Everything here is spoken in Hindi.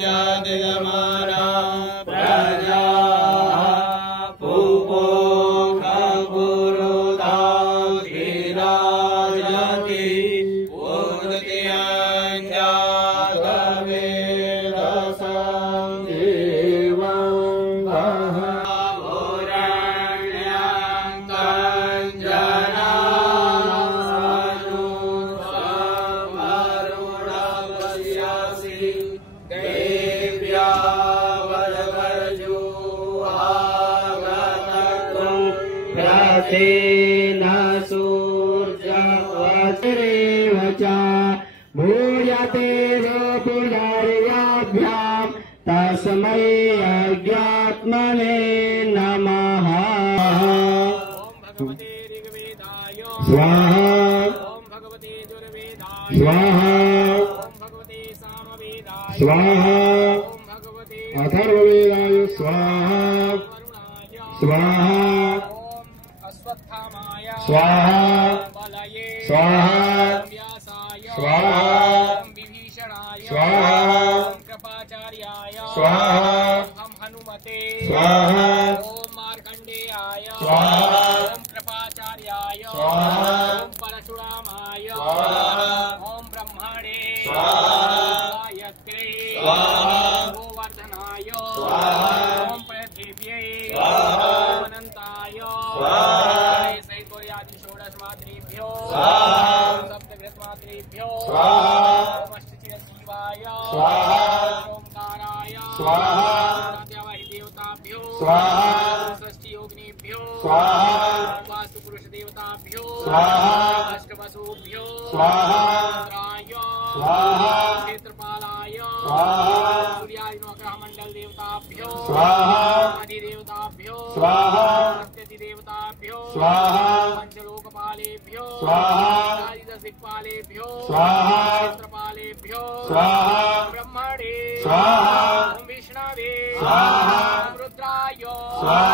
स्यादिदमाना प्रजा पुपोखपुरुदां धीराजति पूर्तियाञ्जातवेदसं देवं वः तेन सूर्यवज्रेव च भूयते पुनर्याभ्यां तस्मै अज्ञात्मने नमः। स्वाहा स्वाहा स्वाहा अथर्ववेदाय स्वाहा स्वाहा स्वाहा स्वाहा स्वाहा स्वाहा कृपाचार्याय स्वाहा हम हनुमते स्वाहा ओम मार्कंडेयाय स्वाहा ओम कृपाचार्याय स्वाहा ओम परशुरामाय स्वाहा ओम ब्रह्मणे स्वाहा गायत्रे स्वाहा गोवर्धनाय स्वाहा ओम पृथिव्यै स्वाहा अनंताय स्वाहा षोडशमात्रेभ्यो स्वाहा सप्तभ्यस्मात्रेभ्यो स्वाहा शिवाय स्वाहा ओंकाराय स्वाहा सत्यावाहि देवताभ्यो स्वाहा षष्ठी योगिनीभ्यो स्वाहा वास्तु पुरुष देवताभ्यो स्वाहा अष्टवसुभ्यो स्वाहा रुद्राय स्वाहा क्षेत्रपालाय स्वाहा सूर्यादिनो ग्रह मंडल देवताभ्यो स्वाहा अधिदेवताभ्यो स्वाहा देवताभ्यो स्वाहा पंचलोकपालेभ्यो स्वाहा दिक्पालेभ्यो स्वाहा क्षेत्रपालेभ्यो स्वाहा ब्रह्मणे स्वाहा ओम विष्णवे स्वाहा ओम रुद्राय स्वाहा।